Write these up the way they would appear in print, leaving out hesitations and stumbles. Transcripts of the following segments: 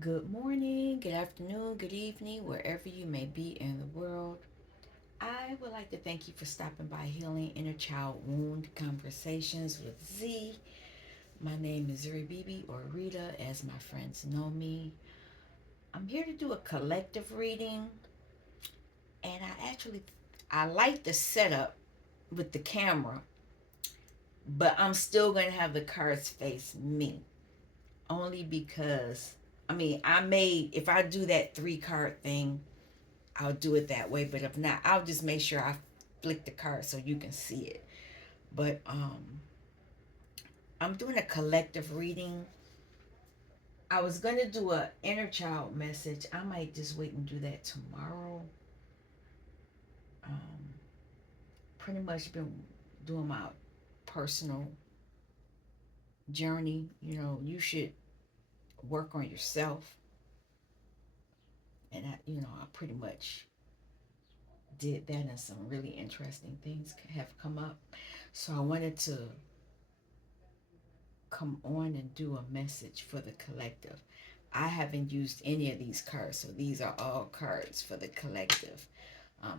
Good morning, good afternoon, good evening, wherever you may be in the world. I would like to thank you for stopping by Healing Inner Child Wound Conversations with Z. My name is Zuri Bibi, or Rita, as my friends know me. I'm here to do a collective reading, and I like the setup with the camera, but I'm still going to have the cards face me, only because if I do that three card thing, I'll do it that way. But if not, I'll just make sure I flick the card so you can see it. But I'm doing a collective reading. I was gonna do a inner child message. I might just wait and do that tomorrow. Um, Pretty much been doing my personal journey. You should work on yourself, and I pretty much did that, and some really interesting things have come up. So I wanted to come on and do a message for the collective. I haven't used any of these cards, so these are all cards for the collective.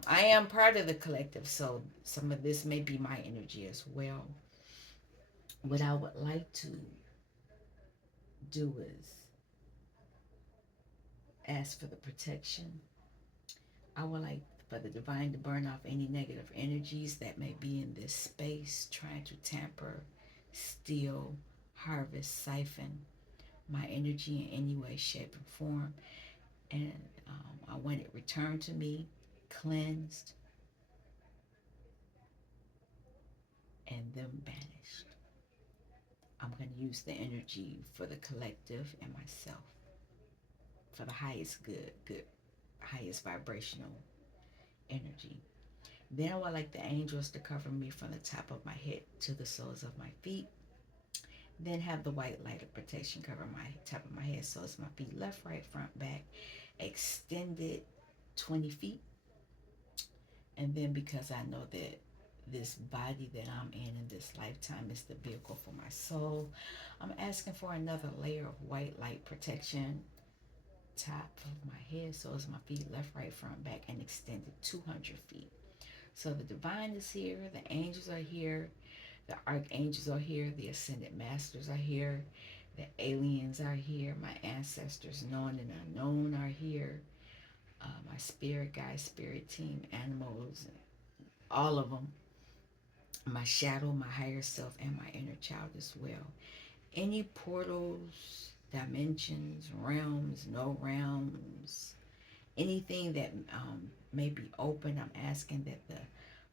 I am part of the collective, so some of this may be my energy as well. What I would like to do is ask for the protection. I would like for the divine to burn off any negative energies that may be in this space, trying to tamper, steal, harvest, siphon my energy in any way, shape, or form. And I want it returned to me, cleansed, and then banished. I'm going to use the energy for the collective and myself for the highest good, highest vibrational energy. Then I would like the angels to cover me from the top of my head to the soles of my feet. Then have the white light of protection cover my top of my head, so it's my feet, left, right, front, back, extended 20 feet. And then, because I know that this body that I'm in this lifetime is the vehicle for my soul, I'm asking for another layer of white light protection, top of my head, so it's my feet, left, right, front, back, and extended 200 feet. So the divine is here, the angels are here, the archangels are here, the ascended masters are here, the aliens are here, my ancestors known and unknown are here, my spirit guides, spirit team, animals, all of them, my shadow, my higher self, and my inner child as well. Any portals, dimensions, realms, no realms, anything that may be open, I'm asking that the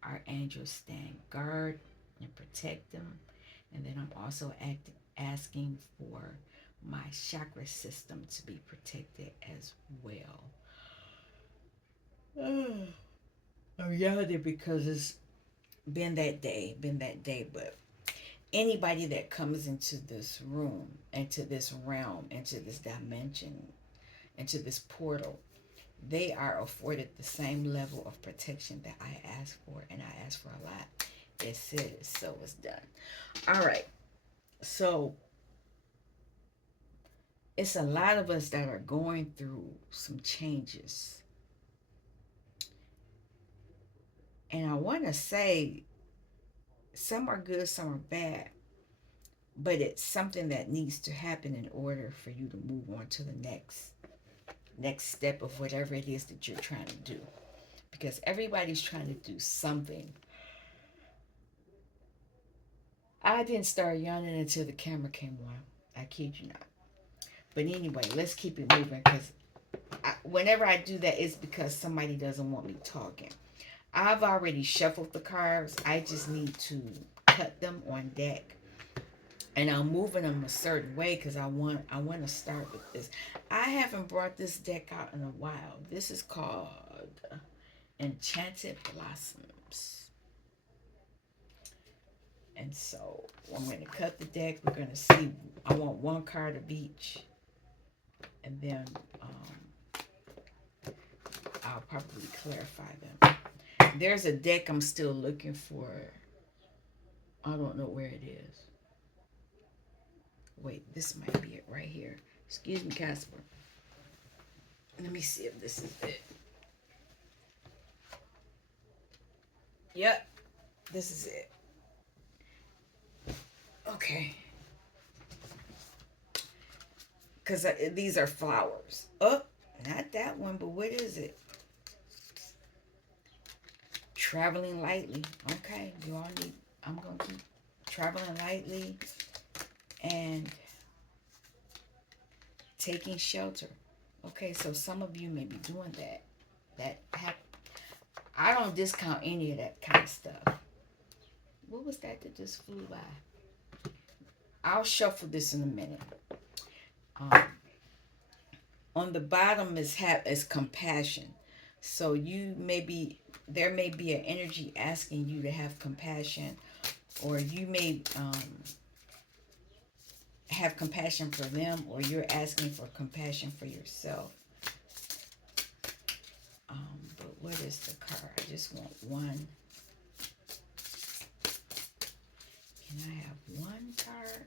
archangels stand guard and protect them. And then I'm also asking for my chakra system to be protected as well. I'm yelling because it's been that day, but anybody that comes into this room, into this realm, into this dimension, into this portal, they are afforded the same level of protection that I asked for, and I asked for a lot. It said it, so it's done. All right. So it's a lot of us that are going through some changes. And I want to say some are good, some are bad, but it's something that needs to happen in order for you to move on to the next step of whatever it is that you're trying to do, because everybody's trying to do something. I didn't start yawning until the camera came on. I kid you not. But anyway, let's keep it moving, because whenever I do that, it's because somebody doesn't want me talking. I've already shuffled the cards. I just need to cut them on deck, and I'm moving them a certain way because I want to start with this. I haven't brought this deck out in a while. This is called Enchanted Blossoms. And so I'm going to cut the deck. We're going to see. I want one card of each. And then I'll probably clarify them. There's a deck I'm still looking for. I don't know where it is. Wait, this might be it right here. Excuse me, Casper. Let me see if this is it. Yep, this is it. Okay. Because these are flowers. Oh, not that one, but what is it? Traveling lightly. Okay, you all need, I'm going to keep traveling lightly and taking shelter. Okay, so some of you may be doing that. I don't discount any of that kind of stuff. What was that just flew by? I'll shuffle this in a minute. Um, on the bottom is compassion. So there may be an energy asking you to have compassion, or you may have compassion for them, or you're asking for compassion for yourself. But what is the card? I just want one. Can I have one card?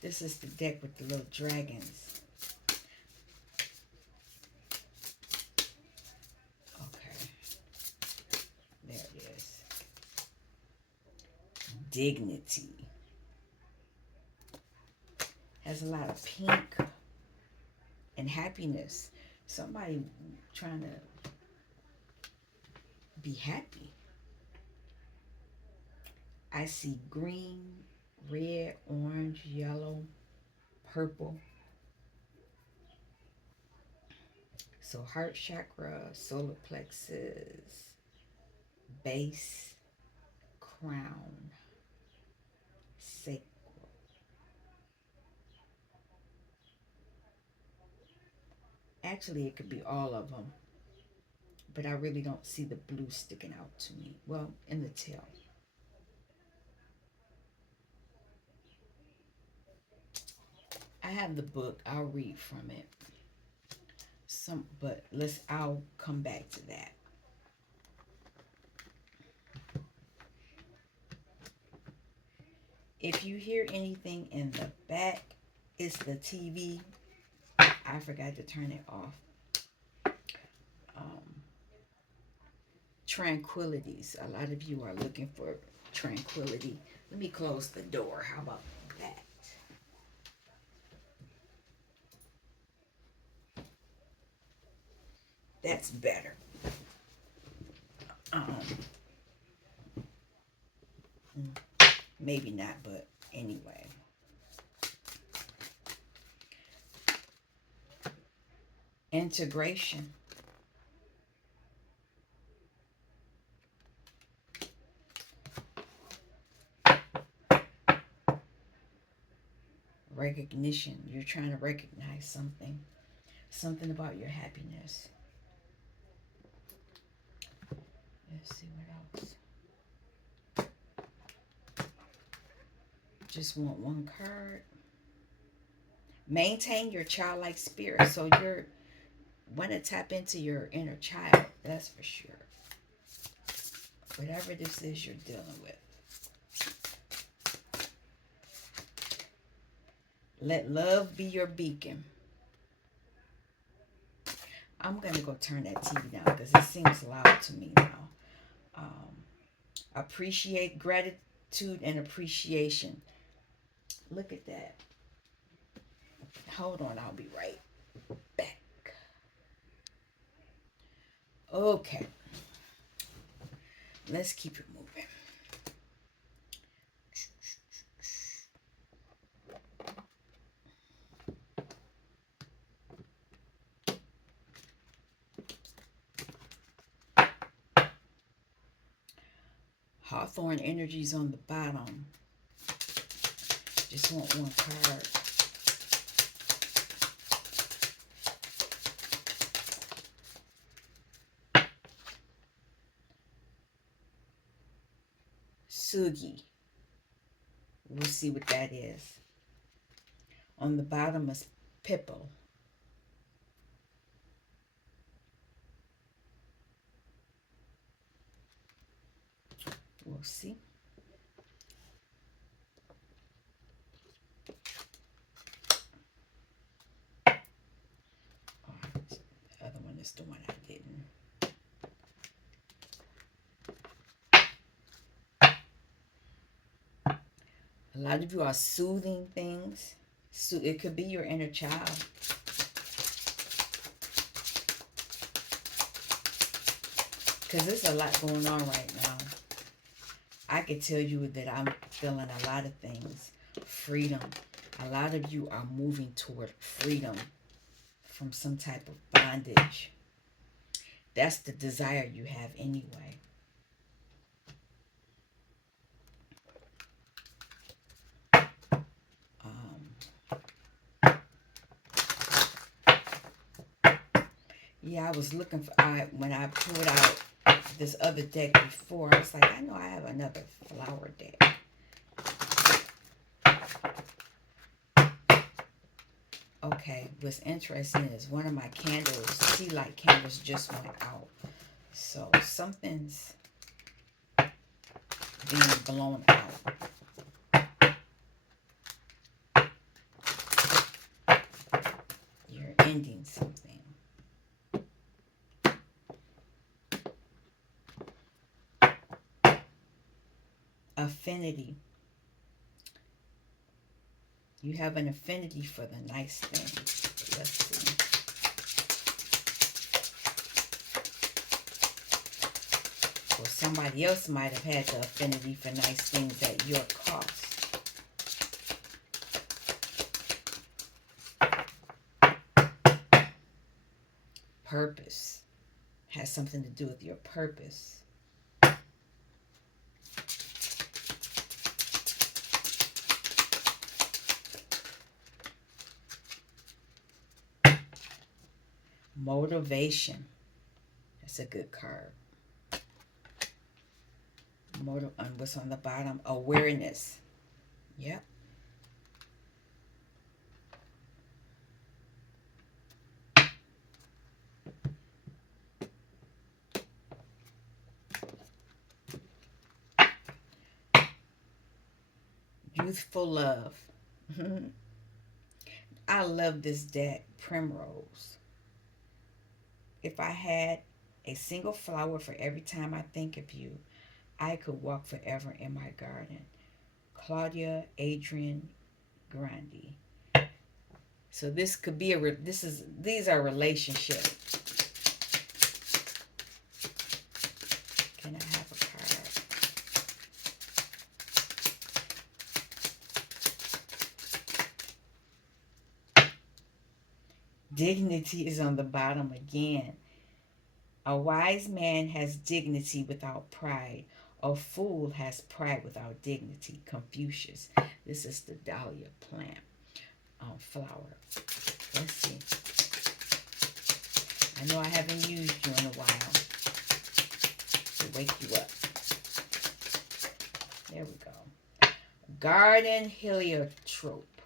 This is the deck with the little dragons. Okay. There it is. Dignity. Has a lot of pink and happiness. Somebody trying to be happy. I see green, red, orange, yellow, purple. So heart chakra, solar plexus, base, crown, sacral. Actually, it could be all of them, but I really don't see the blue sticking out to me. Well, in the tail. I have the book. I'll read from it. But I'll come back to that. If you hear anything in the back, it's the TV. I forgot to turn it off. Tranquilities. A lot of you are looking for tranquility. Let me close the door. How about that? That's better. Maybe not, but anyway. Integration. Recognition. You're trying to recognize something about your happiness. Let's see what else. Just want one card. Maintain your childlike spirit. So you're want to tap into your inner child. That's for sure. Whatever this is you're dealing with. Let love be your beacon. I'm going to go turn that TV down because it seems loud to me now. Appreciate gratitude and appreciation. Look at that. Hold on, I'll be right back. Okay. Let's keep it moving. Hawthorne energies on the bottom. Just want one card. Sugi. We'll see what that is. On the bottom is Pipple. We'll see. was the one I didn't. A lot of you are soothing things. So it could be your inner child. Because there's a lot going on right now. I can tell you that I'm feeling a lot of things. Freedom. A lot of you are moving toward freedom from some type of bondage. That's the desire you have anyway. Yeah, I was looking for, when I pulled out this other deck before, I was like, I know I have another flower deck. Okay, what's interesting is one of my candles, tea light candles, just went out. So something's being blown out. You're ending something. Affinity. You have an affinity for the nice things. Let's see. Well, somebody else might have had the affinity for nice things at your cost. Purpose. Has something to do with your purpose. Motivation. That's a good card. And what's on the bottom? Awareness. Yep. Youthful love. I love this deck. Primrose. If I had a single flower for every time I think of you, I could walk forever in my garden. Claudia Adrian Grandi. So this could be these are relationships. Can I have a card? Dignity is on the bottom again. A wise man has dignity without pride. A fool has pride without dignity. Confucius. This is the dahlia plant flower. Let's see. I know I haven't used you in a while to wake you up. There we go. Garden heliotrope.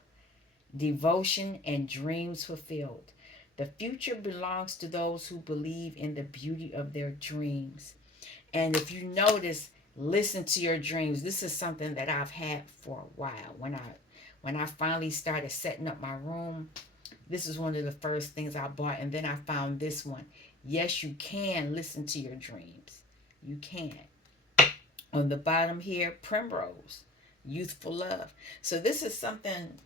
Devotion and dreams fulfilled. The future belongs to those who believe in the beauty of their dreams. And if you notice, listen to your dreams. This is something that I've had for a while. When I finally started setting up my room, this is one of the first things I bought. And then I found this one. Yes, you can listen to your dreams. You can. On the bottom here, primrose, youthful love. So this is something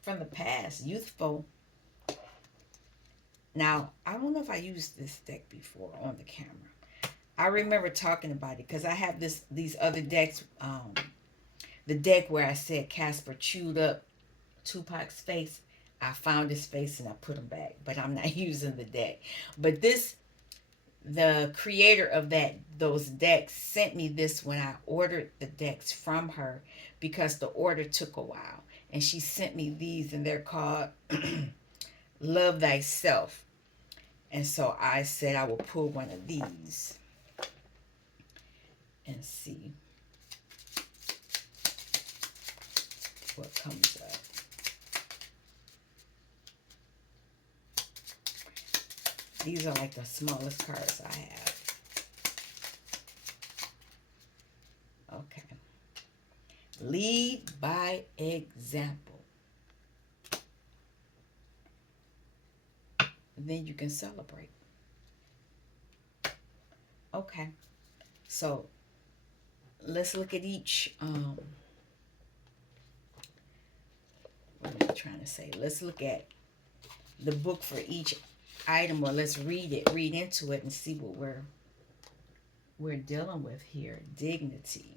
from the past, youthful. Now, I don't know if I used this deck before on the camera. I remember talking about it because I have these other decks. The deck where I said Casper chewed up Tupac's face. I found his face and I put him back, but I'm not using the deck. But the creator of those decks sent me this when I ordered the decks from her because the order took a while. And she sent me these, and they're called Love Thyself. And so I said I will pull one of these and see what comes up. These are like the smallest cards I have. Okay. Lead by example. then you can celebrate. Okay, so let's look at each. What am I trying to say? Let's look at the book for each item, or let's read into it, and see what we're dealing with here. Dignity.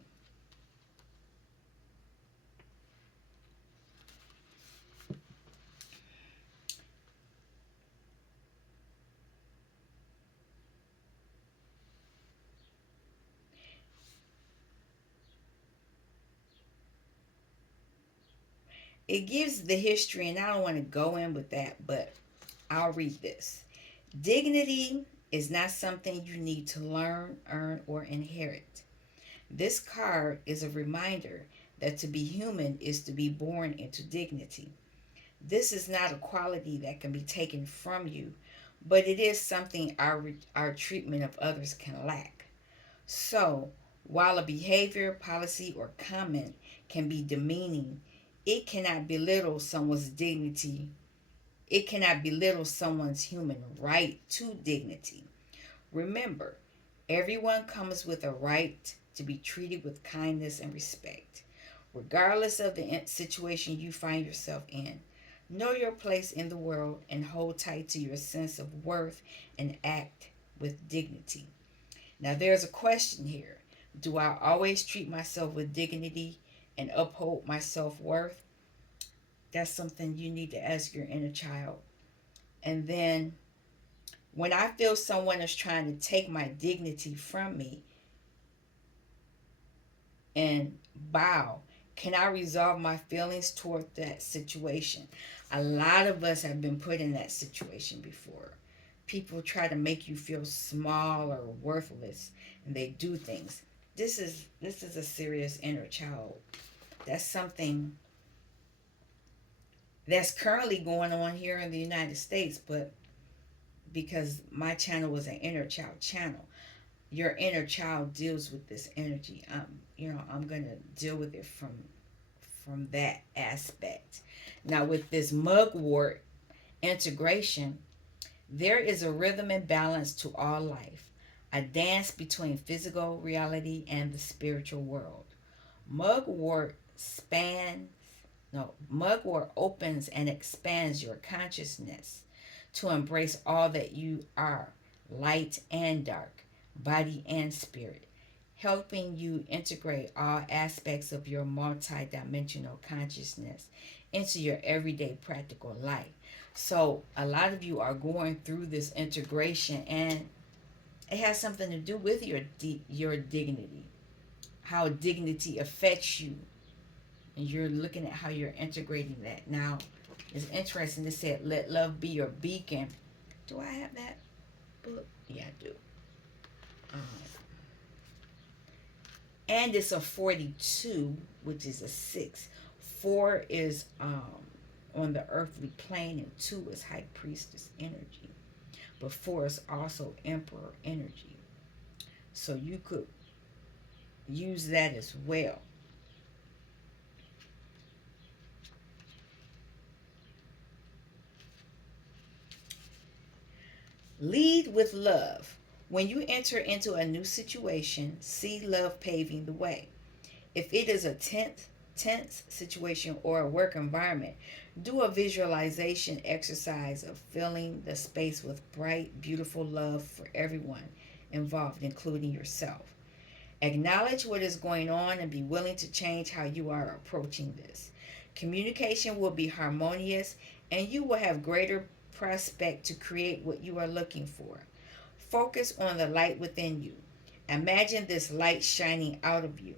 It gives the history, and I don't want to go in with that, but I'll read this. Dignity is not something you need to learn, earn, or inherit. This card is a reminder that to be human is to be born into dignity. This is not a quality that can be taken from you, but it is something our treatment of others can lack. So, while a behavior, policy, or comment can be demeaning, it cannot belittle someone's dignity. It cannot belittle someone's human right to dignity. Remember, everyone comes with a right to be treated with kindness and respect, regardless of the situation you find yourself in. Know your place in the world and hold tight to your sense of worth and act with dignity. Now, there's a question here. Do I always treat myself with dignity and uphold my self worth? That's something you need to ask your inner child. And then, when I feel someone is trying to take my dignity from me and bow, can I resolve my feelings toward that situation? A lot of us have been put in that situation before. People try to make you feel small or worthless, and they do things. This is a serious inner child. That's something that's currently going on here in the United States, but because my channel was an inner child channel, your inner child deals with this energy. I'm gonna deal with it from that aspect. Now, with this mugwort integration, there is a rhythm and balance to all life, a dance between physical reality and the spiritual world. Mugwort spans no, Mugwort opens and expands your consciousness to embrace all that you are, light and dark, body and spirit, helping you integrate all aspects of your multidimensional consciousness into your everyday practical life. So, a lot of you are going through this integration, and it has something to do with your dignity, how dignity affects you, and you're looking at how you're integrating that. Now, it's interesting. It said, "Let love be your beacon." Do I have that book? Yeah, I do. Um, and it's a 42, which is a 6. 4 is on the earthly plane, and 2 is high priestess energy. But 4 is also emperor energy. So you could use that as well. Lead with love. When you enter into a new situation, see love paving the way. If it is a tense situation or a work environment, do a visualization exercise of filling the space with bright, beautiful love for everyone involved, including yourself. Acknowledge what is going on and be willing to change how you are approaching this. Communication will be harmonious, and you will have greater prospect to create what you are looking for. Focus on the light within you. Imagine this light shining out of you.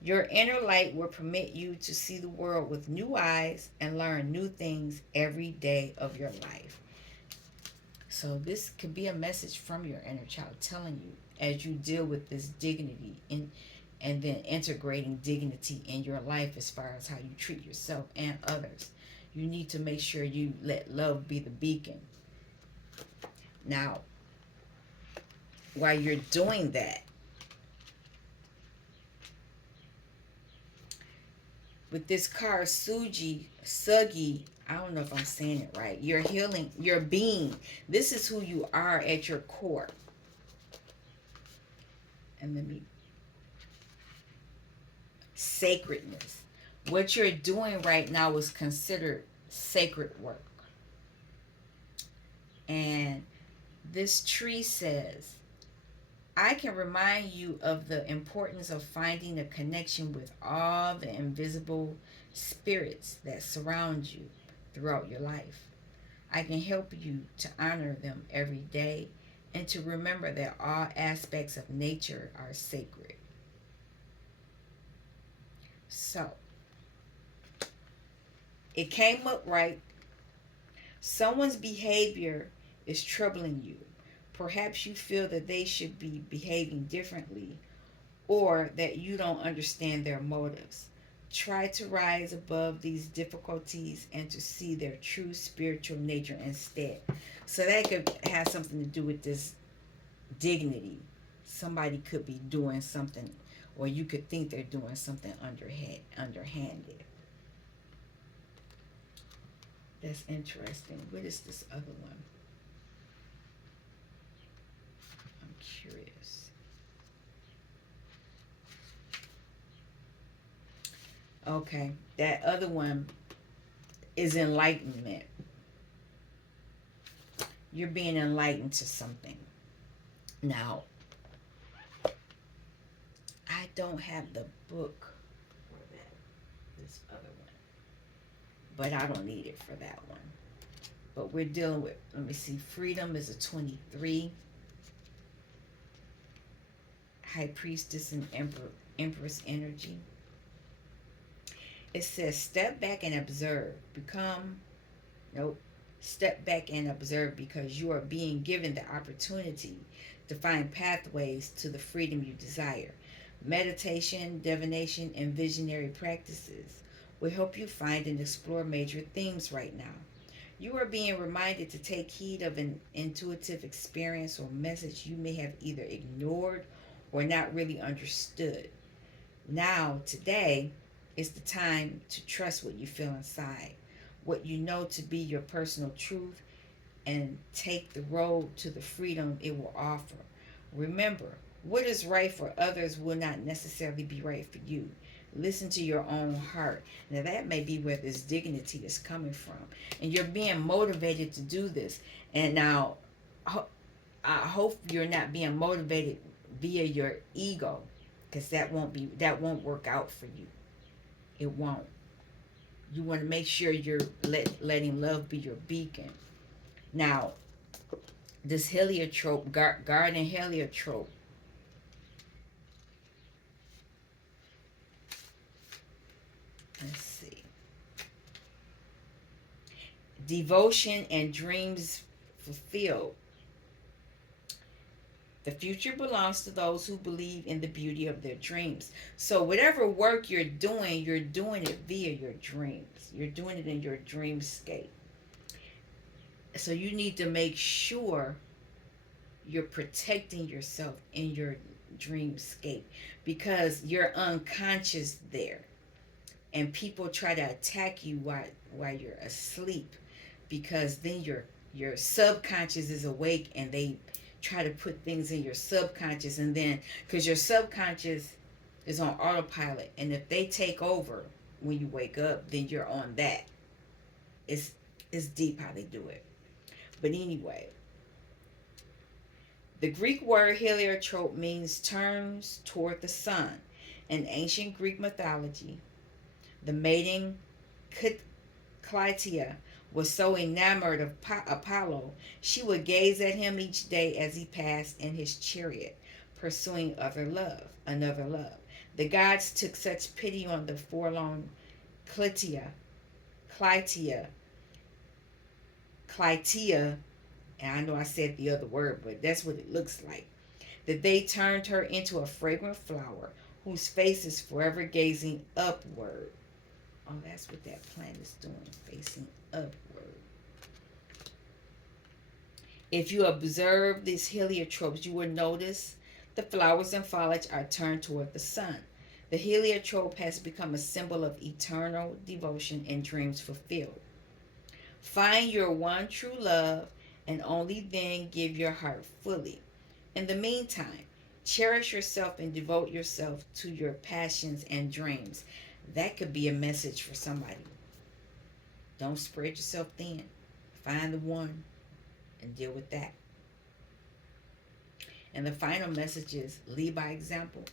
Your inner light will permit you to see the world with new eyes and learn new things every day of your life. So this could be a message from your inner child telling you, as you deal with this dignity and then integrating dignity in your life as far as how you treat yourself and others. You need to make sure you let love be the beacon. Now, while you're doing that, with this card, Sugi, I don't know if I'm saying it right. You're healing your being. This is who you are at your core. And let me sacredness. What you're doing right now is considered sacred work. And this tree says, I can remind you of the importance of finding a connection with all the invisible spirits that surround you throughout your life. I can help you to honor them every day and to remember that all aspects of nature are sacred. So, it came up right. Someone's behavior is troubling you. Perhaps you feel that they should be behaving differently or that you don't understand their motives. Try to rise above these difficulties and to see their true spiritual nature instead. So that could have something to do with this dignity. Somebody could be doing something, or you could think they're doing something underhanded. That's interesting. What is this other one? I'm curious. Okay, that other one is enlightenment. You're being enlightened to something. Now, I don't have the book for this other one, but I don't need it for that one. But we're dealing with, let me see, freedom is a 23, high priestess and empress energy. It says step back and observe. Nope. Step back and observe because you are being given the opportunity to find pathways to the freedom you desire. Meditation, divination, and visionary practices will help you find and explore major themes right now. You are being reminded to take heed of an intuitive experience or message you may have either ignored or not really understood. Now, today, is the time to trust what you feel inside, what you know to be your personal truth, and take the road to the freedom it will offer. Remember, what is right for others will not necessarily be right for you. Listen to your own heart. Now, that may be where this dignity is coming from. And you're being motivated to do this. And now, I hope you're not being motivated via your ego, because that won't work out for you. It won't. You want to make sure you're letting love be your beacon. Now, this heliotrope, garden heliotrope, let's see. Devotion and dreams fulfilled. The future belongs to those who believe in the beauty of their dreams. So whatever work you're doing it via your dreams. You're doing it in your dreamscape. So you need to make sure you're protecting yourself in your dreamscape because you're unconscious there. And people try to attack you while you're asleep because then your subconscious is awake and they try to put things in your subconscious, and then because your subconscious is on autopilot, and if they take over when you wake up, then you're on that. It's deep how they do it. But anyway, the Greek word heliotrope means turns toward the sun. In ancient Greek mythology, the maiden Clytia was so enamored of Apollo, she would gaze at him each day as he passed in his chariot, pursuing another love. The gods took such pity on the forlorn Clytia, Clytia, and I know I said the other word, but that's what it looks like, that they turned her into a fragrant flower whose face is forever gazing upward. Oh, that's what that plant is doing, facing upward. If you observe these heliotropes, you will notice the flowers and foliage are turned toward the sun. The heliotrope has become a symbol of eternal devotion and dreams fulfilled. Find your one true love and only then give your heart fully. In the meantime, cherish yourself and devote yourself to your passions and dreams. That could be a message for somebody. Don't spread yourself thin. Find the one and deal with that. And the final message is lead by example.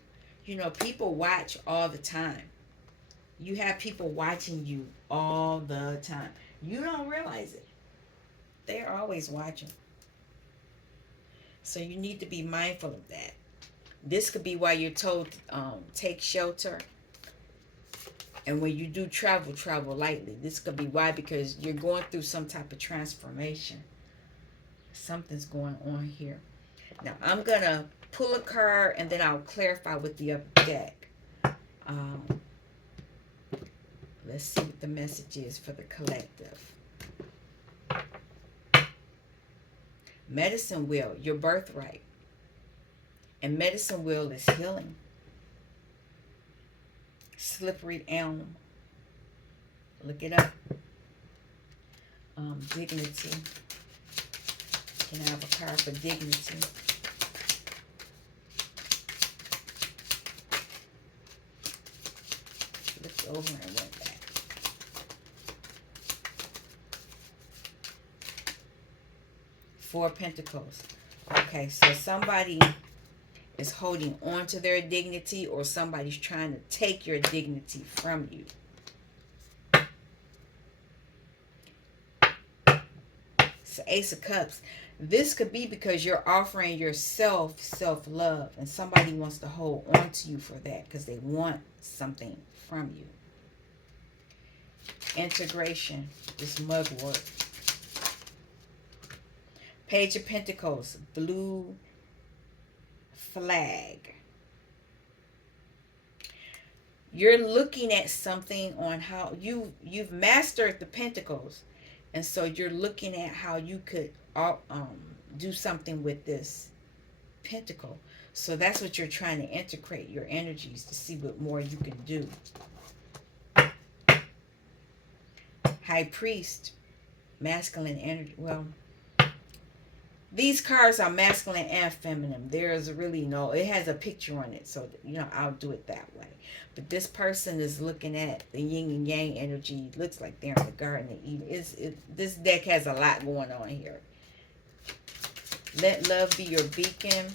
You know, people watch all the time. You have people watching you all the time. You don't realize it. They're always watching. So you need to be mindful of that. This could be why you're told take shelter. And when you do travel, travel lightly. This could be why, because you're going through some type of transformation. Something's going on here. Now I'm gonna pull a card and then I'll clarify with the upper deck. Um, let's see what the message is for the collective. Medicine wheel, your birthright. And medicine wheel is healing. Slippery elm. Look it up. Dignity. Can I have a card for dignity? Flipped over and went back. Four of Pentacles. Okay, so somebody is holding on to their dignity, or somebody's trying to take your dignity from you. So Ace of Cups. This could be because you're offering yourself self-love, and somebody wants to hold on to you for that because they want something from you. Integration, this mugwort. Page of Pentacles, blue flag. You're looking at something on how you've mastered the Pentacles, and so you're looking at how you could do something with this Pentacle. So that's what you're trying to integrate your energies to see what more you can do. High Priest, masculine energy. Well, these cards are masculine and feminine. There's really no, it has a picture on it. So, I'll do it that way. But this person is looking at the yin and yang energy. It looks like they're in the Garden of Eden. This deck has a lot going on here. Let love be your beacon.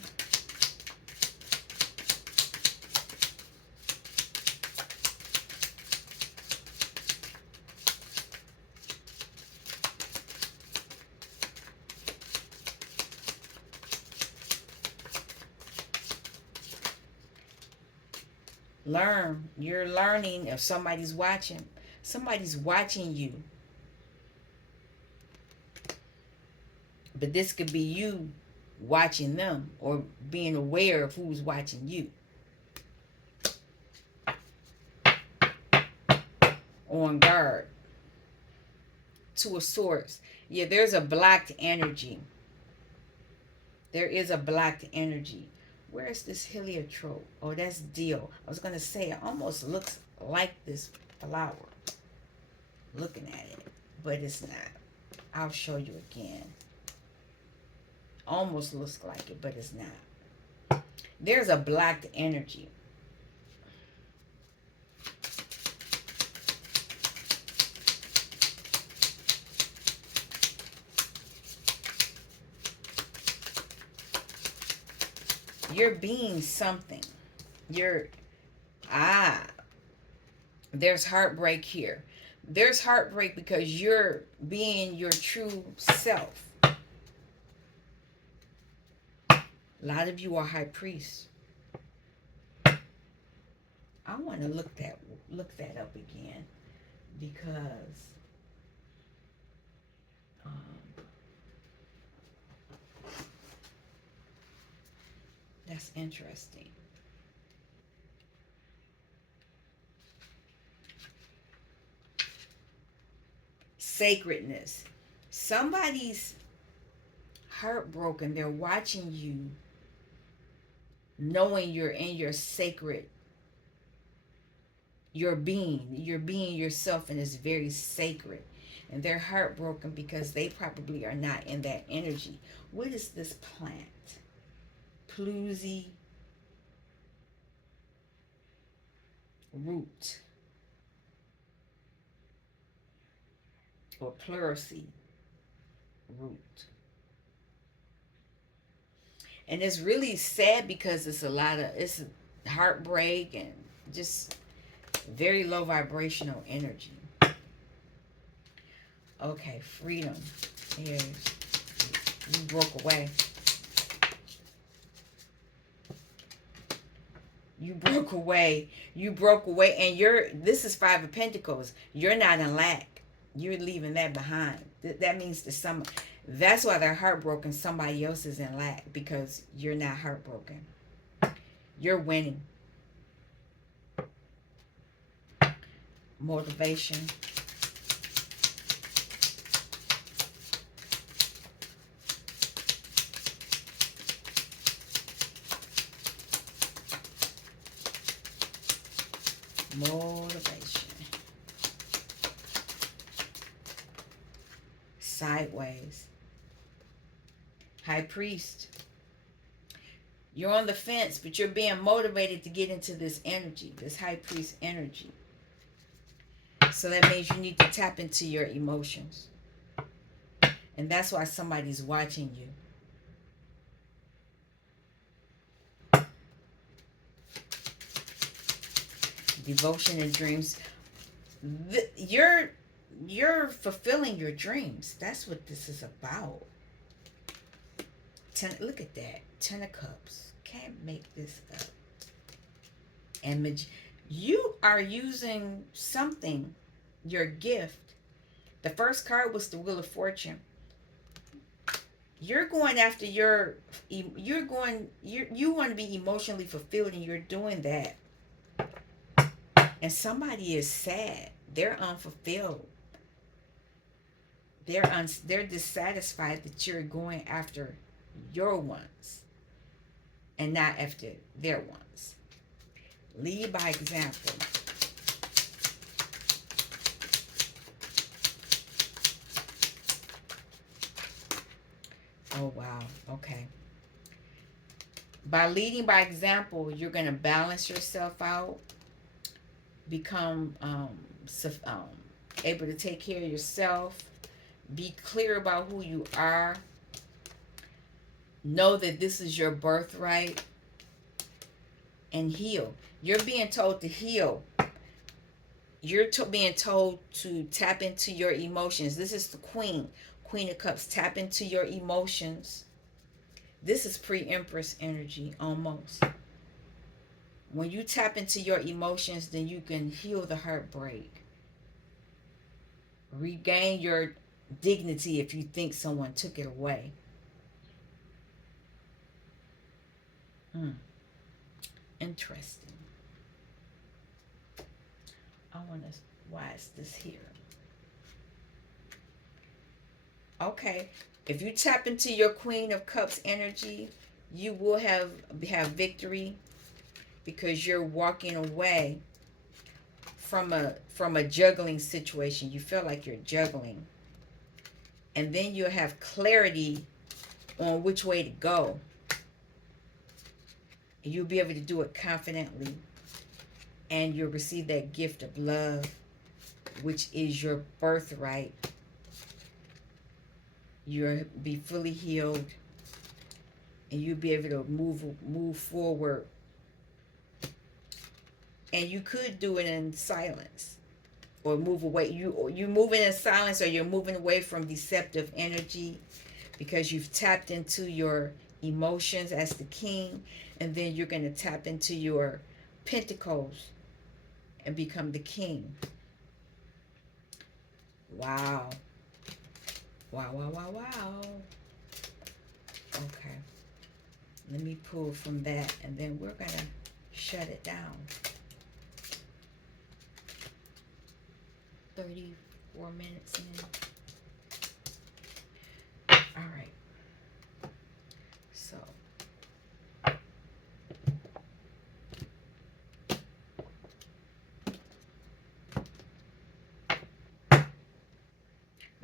Learn. You're learning if somebody's watching. Somebody's watching you. But this could be you watching them, or being aware of who's watching you. On guard. Two of Swords. Yeah, there's a blocked energy. There is a blocked energy. Where is this heliotrope? Oh, that's Dio. I was going to say, it almost looks like this flower. Looking at it. But it's not. I'll show you again. Almost looks like it, but it's not. There's a blocked energy. You're being something. There's heartbreak here. There's heartbreak because you're being your true self. A lot of you are high priests. I want to look that up again, because that's interesting. Sacredness. Somebody's heartbroken. They're watching you, knowing you're in your sacred, you're being yourself, and it's very sacred. And they're heartbroken because they probably are not in that energy. What is this plant? Pluzy root or pleurisy root. And it's really sad because it's heartbreak and just very low vibrational energy. Okay, freedom. Here, you broke away. You broke away. You broke away, and this is Five of Pentacles. You're not in lack. You're leaving that behind. That means that's why they're heartbroken. Somebody else is in lack because you're not heartbroken. You're winning. Motivation. Motivation. Sideways. High Priest. You're on the fence, but you're being motivated to get into this energy, this High Priest energy. So that means you need to tap into your emotions. And that's why somebody's watching you. Devotion and dreams. You're fulfilling your dreams. That's what this is about. Look at that. 10 of Cups. Can't make this up. And you are using something, your gift. The first card was the Wheel of Fortune. You're going after you want to be emotionally fulfilled, and you're doing that. And somebody is sad. They're unfulfilled. They're dissatisfied that you're going after your ones and not after their ones. Lead by example. Oh, wow. Okay. By leading by example, you're going to balance yourself out, become able to take care of yourself, be clear about who you are, know that this is your birthright, and heal. You're being told to heal. You're being told to tap into your emotions. This is the Queen of Cups. Tap into your emotions. This is pre-Empress energy almost. When you tap into your emotions, then you can heal the heartbreak. Regain your dignity if you think someone took it away. Interesting. Why is this here? Okay. If you tap into your Queen of Cups energy, you will have victory because you're walking away from a juggling situation. You feel like you're juggling. And then you'll have clarity on which way to go. You'll be able to do it confidently. And you'll receive that gift of love, which is your birthright. You'll be fully healed. And you'll be able to move forward. And you could do it in silence. Or move away. You're moving in silence, or you're moving away from deceptive energy. Because you've tapped into your emotions as the king. And then you're going to tap into your pentacles and become the king. Wow. Wow, wow, wow, wow. Okay. Let me pull from that, and then we're going to shut it down. 34 minutes in. All right. So.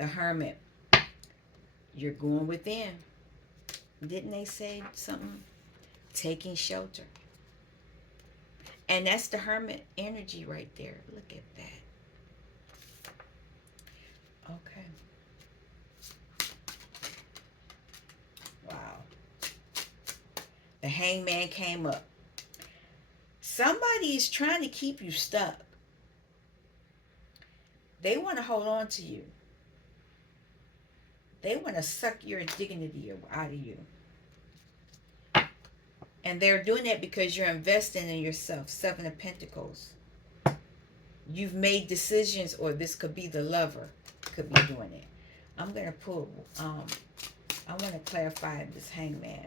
The Hermit. You're going within. Didn't they say something? Taking shelter. And that's the Hermit energy right there. Look at that. Okay. Wow. The Hangman came up. Somebody is trying to keep you stuck. They want to hold on to you. They want to suck your dignity out of you. And they're doing that because you're investing in yourself. Seven of Pentacles. You've made decisions, or this could be the lover. Could be doing it. I'm going to pull, I want to clarify this Hangman.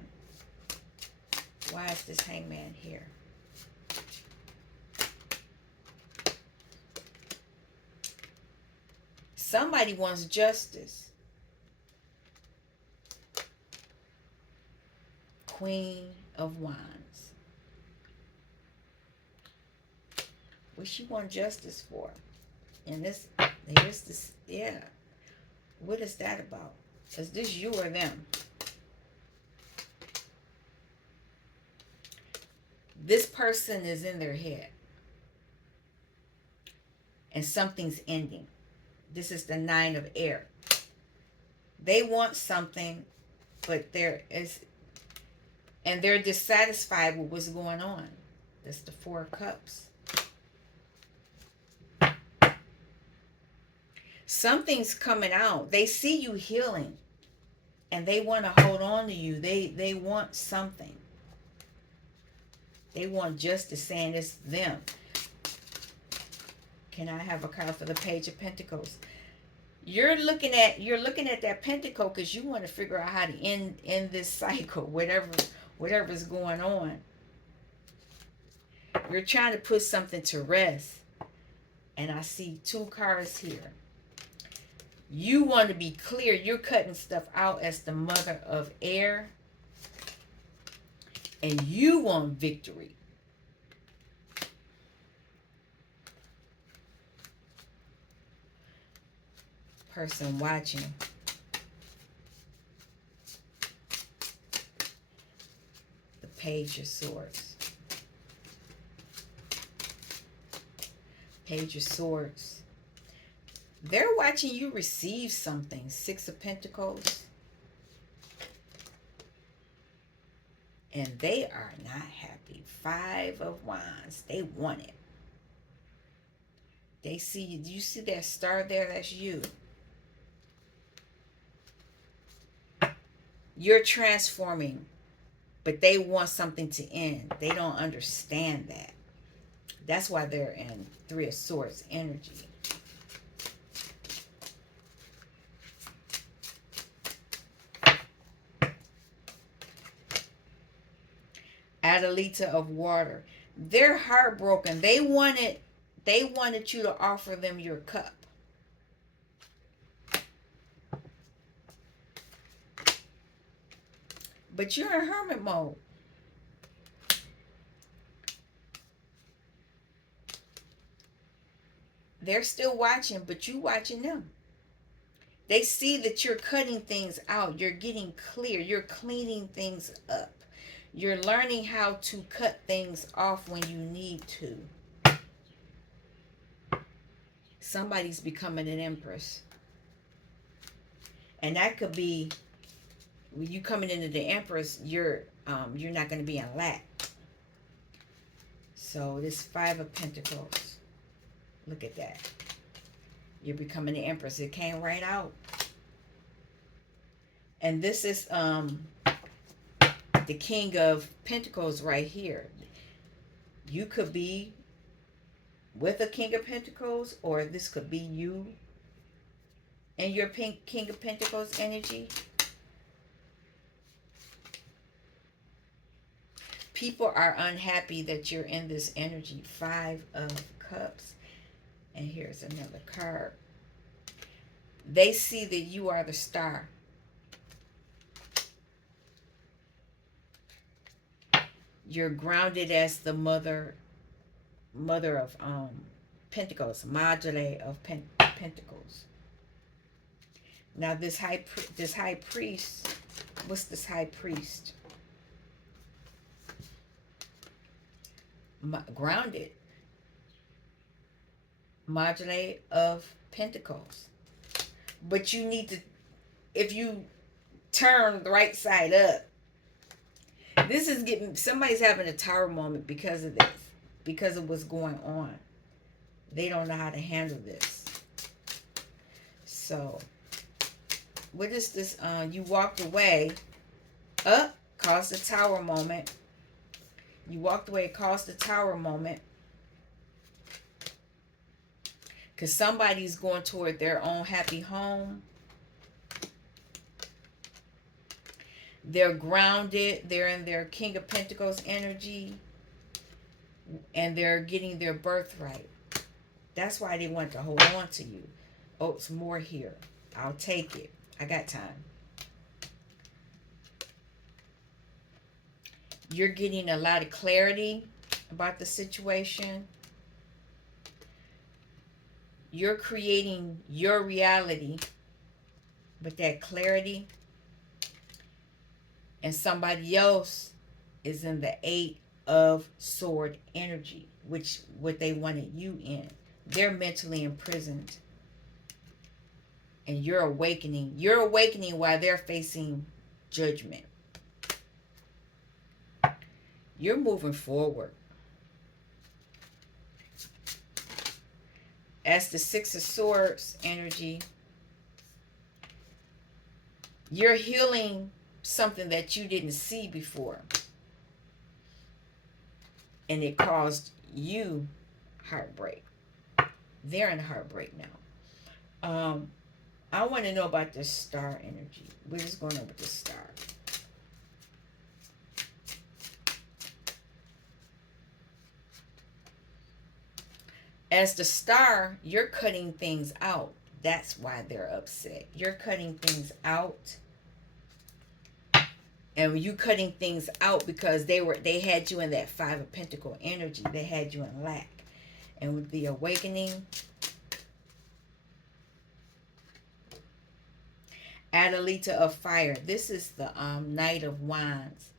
Why is this Hangman here? Somebody wants justice. Queen of Wands. What she want justice for? And this, here's this, yeah. What is that about? Is this you or them? This person is in their head. And something's ending. This is the Nine of Air. They want something, but they're dissatisfied with what's going on. That's the Four of Cups. Something's coming out. They see you healing, and they want to hold on to you. They want something. They want justice, saying it's them. Can I have a card for the Page of Pentacles? You're looking at that pentacle because you want to figure out how to end this cycle, whatever's going on. You're trying to put something to rest. And I see two cards here. You want to be clear. You're cutting stuff out as the Mother of Air. And you want victory. Person watching. The Page of Swords. Page of Swords. They're watching you receive something. Six of Pentacles. And they are not happy. Five of Wands. They want it. They see you. Do you see that star there? That's you. You're transforming, but they want something to end. They don't understand that. That's why they're in Three of Swords energy. Adelita of Water. They're heartbroken. They wanted you to offer them your cup. But you're in hermit mode. They're still watching, but you watching them. They see that you're cutting things out. You're getting clear. You're cleaning things up. You're learning how to cut things off when you need to. Somebody's becoming an empress. And that could be, when you coming into the empress, you're not going to be in lack. So this Five of Pentacles. Look at that. You're becoming the empress. It came right out. And this is the King of Pentacles right here. You could be with a King of Pentacles, or this could be you and your King of Pentacles energy. People are unhappy that you're in this energy. Five of Cups. And here's another card. They see that you are the star. You're grounded as the mother of Pentacles. Module of Pentacles. Now this high priest, what's this high priest? Grounded, modulate of pentacles. But you need to, if you turn the right side up, this is getting, somebody's having a tower moment because of this, because of what's going on. They don't know how to handle this. So, what is this? You walked away, up, caused a tower moment. You walked away, caused a tower moment. Because somebody's going toward their own happy home. They're grounded. They're in their King of Pentacles energy. And they're getting their birthright. That's why they want to hold on to you. Oh, it's more here. I'll take it. I got time. You're getting a lot of clarity about the situation. You're creating your reality with that clarity. And somebody else is in the 8 of Sword energy, which what they wanted you in. They're mentally imprisoned. And you're awakening. You're awakening while they're facing judgment. You're moving forward. As the 6 of Swords energy, you're healing something that you didn't see before. And it caused you heartbreak. They're in heartbreak now. I want to know about this star energy. We're just going over the star. As the star, you're cutting things out. That's why they're upset. You're cutting things out. And you cutting things out because they had you in that 5 of Pentacle energy. They had you in lack. And with the awakening, Adalita of Fire. This is the Knight of Wands.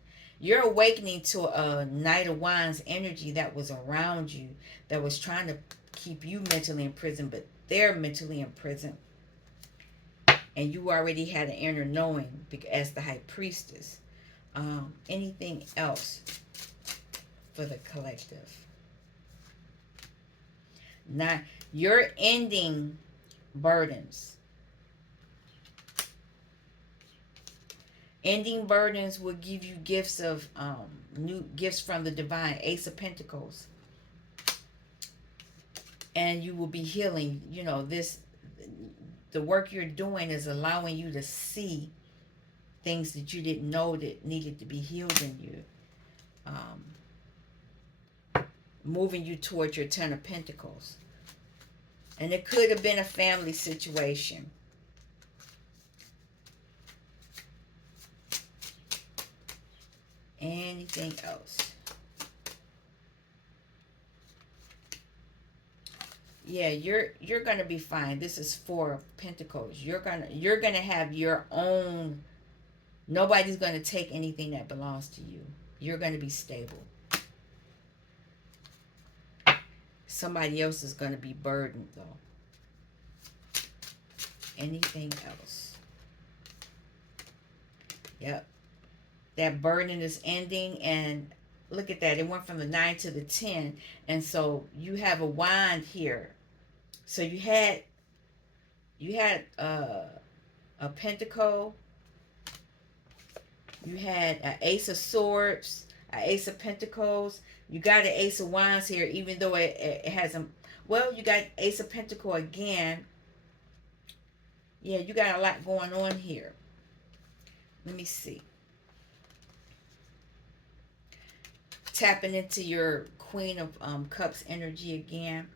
You're awakening to a Knight of Wands energy that was around you, that was trying to keep you mentally imprisoned, but they're mentally imprisoned. And you already had an inner knowing as the High Priestess. Anything else for the collective? Now, you're ending burdens. Ending burdens will give you gifts of new gifts from the divine. Ace of Pentacles. And you will be healing. You know, the work you're doing is allowing you to see things that you didn't know that needed to be healed in you. Moving you towards your 10 of Pentacles. And it could have been a family situation. Anything else? Yeah, you're gonna be fine. This is 4 of Pentacles. You're gonna have your own. Nobody's gonna take anything that belongs to you. You're gonna be stable. Somebody else is gonna be burdened though. Anything else? Yep. That burden is ending, and look at that. It went from the 9 to the 10. And so you have a wand here. So you had a pentacle. You had an Ace of Swords, an Ace of Pentacles. You got an Ace of Wands here, even though it hasn't. Well, you got Ace of Pentacle again. Yeah, you got a lot going on here. Let me see. Tapping into your Queen of Cups energy again.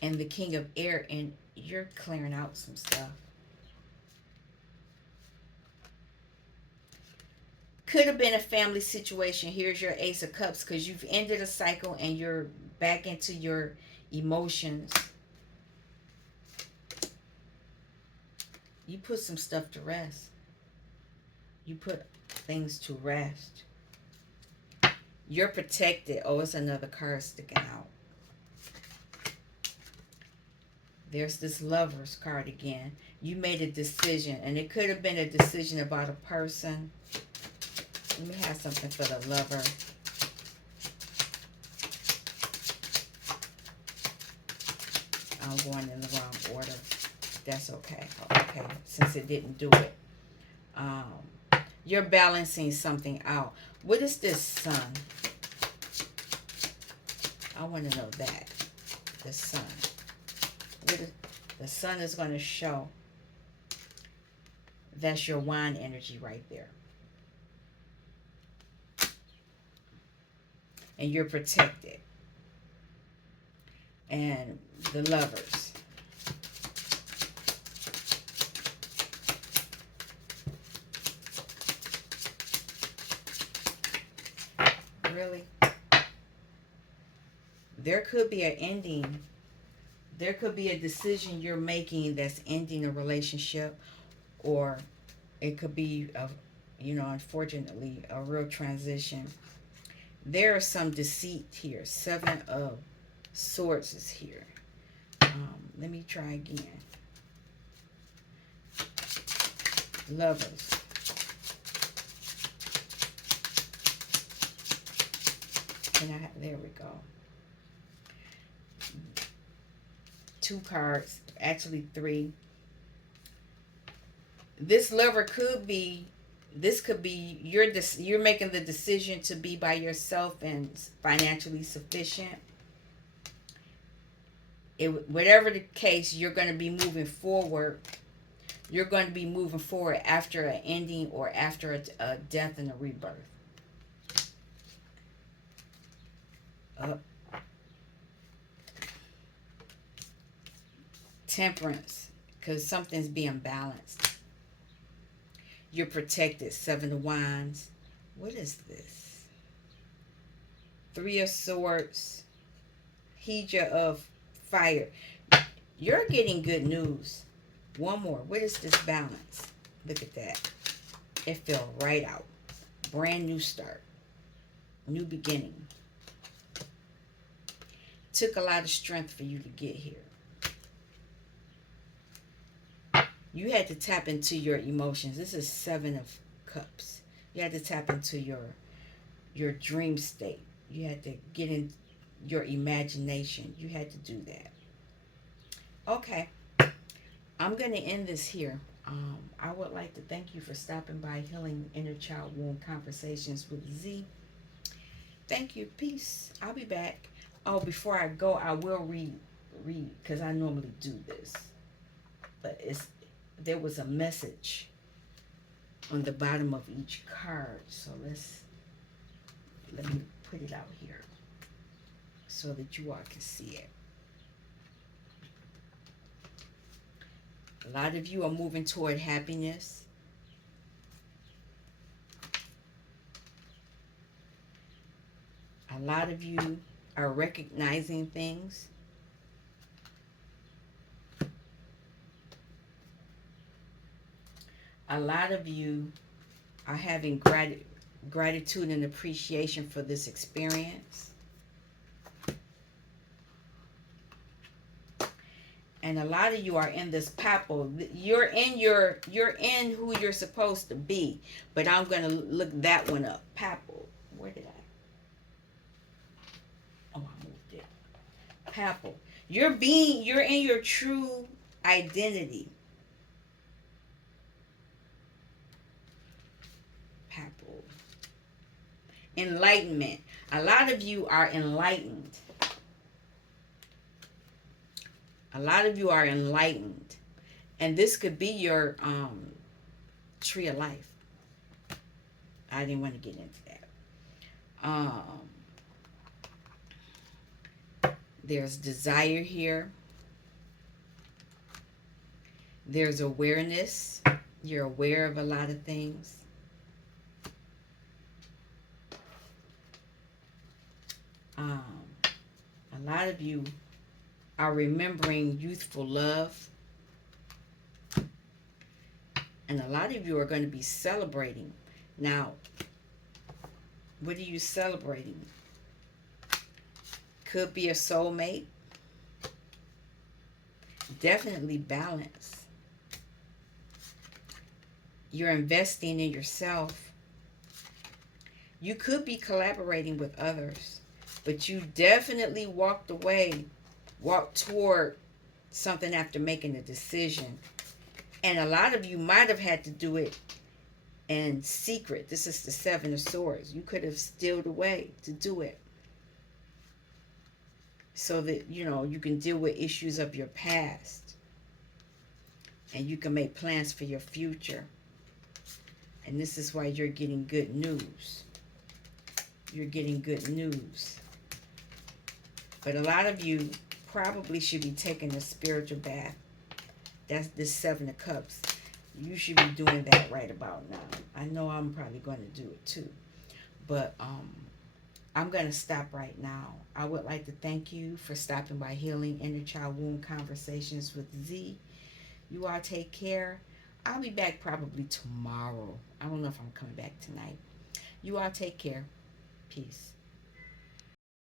And the King of Air, and you're clearing out some stuff. Could have been a family situation. Here's your Ace of Cups, because you've ended a cycle and you're back into your emotions. You put some stuff to rest. You put things to rest. You're protected. Oh, it's another card sticking out. There's this Lover's card again. You made a decision, and it could have been a decision about a person. Let me have something for the Lover. I'm going in the wrong order. That's okay. Okay, since it didn't do it. Um, you're balancing something out. What is this Sun? I want to know that. The Sun. What is, the Sun is going to show. That's your wine energy right there. And you're protected. And the Lovers. Really? There could be an ending. There could be a decision you're making that's ending a relationship, or it could be, unfortunately, a real transition. There is some deceit here. 7 of Swords is here. Let me try again. Lovers. There we go. 2 cards, actually 3. This Lover could be, this could be you're making the decision to be by yourself and financially sufficient. Whatever the case, you're going to be moving forward. You're going to be moving forward after an ending or after a death and a rebirth. Temperance, because something's being balanced. You're protected. 7 of Wands. What is this? 3 of Swords. Hydra of Fire. You're getting good news. One more. What is this balance? Look at that. It fell right out. Brand new start. New beginning. Took a lot of strength for you to get here. You had to tap into your emotions. This is 7 of Cups. You had to tap into your dream state. You had to get in your imagination. You had to do that. Okay. I'm going to end this here. I would like to thank you for stopping by Healing Inner Child Wound Conversations with Z. Thank you. Peace. I'll be back. Oh, before I go, I will read because I normally do this. But there was a message on the bottom of each card. So let me put it out here so that you all can see it. A lot of you are moving toward happiness. A lot of you are recognizing things. A lot of you are having gratitude and appreciation for this experience. And a lot of you are in this papal. You're in who you're supposed to be. But I'm going to look that one up. Papal. Where did I? Oh, I moved it. Papal. You're in your true identity. Papal. Enlightenment. A lot of you are enlightened. A lot of you are enlightened. And this could be your tree of life. I didn't want to get into that. There's desire here. There's awareness. You're aware of a lot of things. A lot of you are remembering youthful love. And a lot of you are going to be celebrating. Now, what are you celebrating? Could be a soulmate. Definitely balance. You're investing in yourself. You could be collaborating with others, but you definitely walked toward something after making a decision. And a lot of you might have had to do it in secret. This is the Seven of Swords. You could have stealed away to do it so that, you can deal with issues of your past and you can make plans for your future. And this is why you're getting good news. You're getting good news. But a lot of you probably should be taking a spiritual bath. That's this Seven of Cups. You should be doing that right about now. I know I'm probably going to do it too. But I'm going to stop right now. I would like to thank you for stopping by Healing Inner Child Wound Conversations with Z. You all take care. I'll be back probably tomorrow. I don't know if I'm coming back tonight. You all take care. Peace.